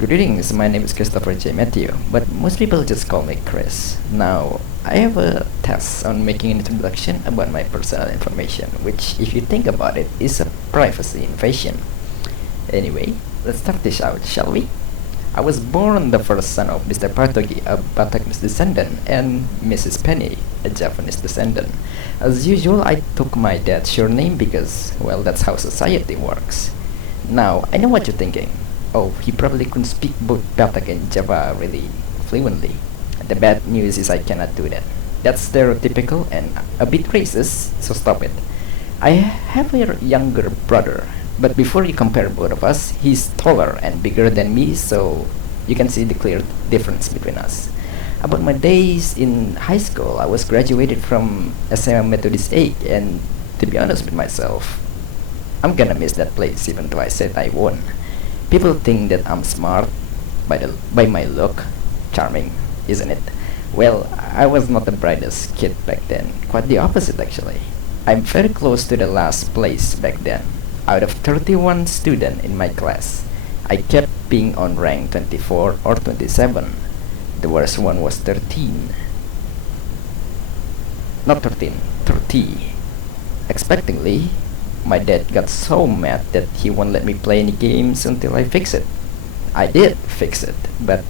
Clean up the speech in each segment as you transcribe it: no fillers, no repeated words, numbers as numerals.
Greetings, my name is Christopher J. Matthew, but most people just call me Chris. Now, I have a task on making an introduction about my personal information, which, if you think about it, is a privacy invasion. Anyway, let's start this out, shall we? I was born the first son of Mr. Partogi, a Bataknese descendant, and Mrs. Penny, a Japanese descendant. As usual, I took my dad's surname because, well, that's how society works. Now, I know what you're thinking. Oh, he probably couldn't speak both Batak and Java really fluently. The bad news is I cannot do that. That's stereotypical and a bit racist, so stop it. I have a younger brother, but before you compare both of us, he's taller and bigger than me, so you can see the clear difference between us. About my days in high school, I was graduated from SMA Methodist 8, and to be honest with myself, I'm gonna miss that place even though I said I won. People think that I'm smart by my look, charming, isn't it? Well, I was not the brightest kid back then. Quite the opposite, actually. I'm very close to the last place back then. Out of 31 students in my class, I kept being on rank 24 or 27. The worst one was 13. Not 13, 30. Expectingly, my dad got so mad that he won't let me play any games until I fix it. I did fix it, but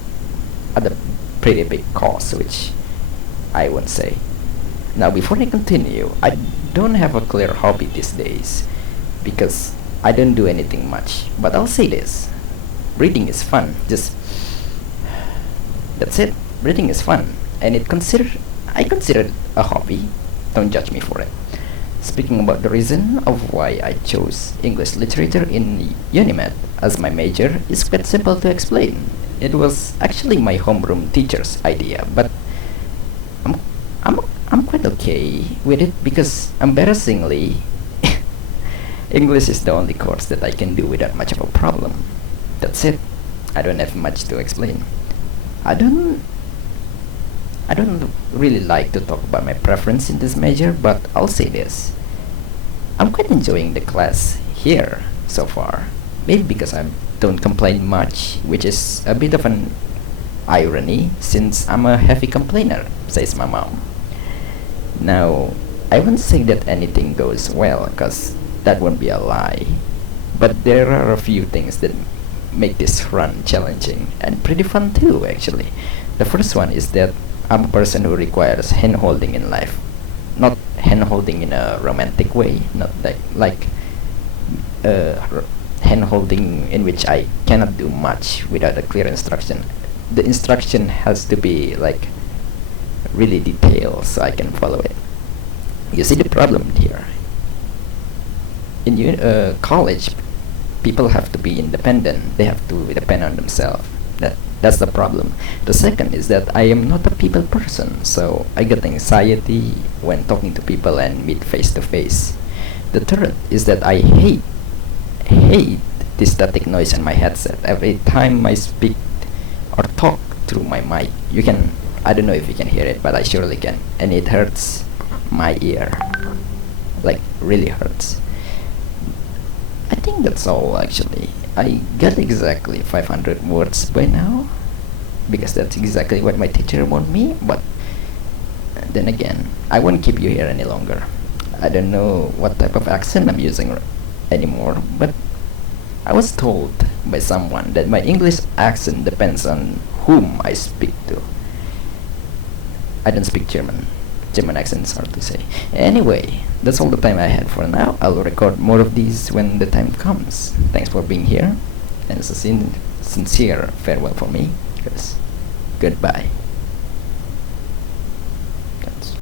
at a pretty big cost, which I won't say. Now, before I continue, I don't have a clear hobby these days because I don't do anything much. But I'll say this: reading is fun. That's it. Reading is fun, and I consider it a hobby. Don't judge me for it. Speaking about the reason of why I chose English literature in Unimed as my major is quite simple to explain. It was actually my homeroom teacher's idea, but I'm I'm quite okay with it because embarrassingly, English is the only course that I can do without much of a problem. That's it. I don't have much to explain. I don't I don't really like to talk about my preference in this major, but I'll say this. I'm quite enjoying the class here so far. Maybe because I don't complain much, which is a bit of an irony since I'm a heavy complainer, says my mom. Now, I won't say that anything goes well, because that won't be a lie. But there are a few things that make this run challenging and pretty fun too, actually. The first one is that I'm a person who requires hand holding in life. Not hand holding in a romantic way, not like hand holding in which I cannot do much without a clear instruction. The instruction has to be like really detailed so I can follow it. You see the problem here. In college, people have to be independent. They have to depend on themselves. That's the problem. The second is that I am not a people person, so I get anxiety when talking to people and meet face to face. The third is that I hate the static noise in my headset every time I speak or talk through my mic. I don't know if you can hear it, but I surely can, and it hurts my ear, like really hurts. I think that's all actually. I got exactly 500 words by now because that's exactly what my teacher wanted me, but then again, I won't keep you here any longer. I don't know what type of accent I'm using anymore, but I was told by someone that my English accent depends on whom I speak to. I don't speak German. German accents hard to say. Anyway, that's all the time I had for now. I'll record more of these when the time comes. Thanks for being here, and it's a sincere farewell for me. Goodbye.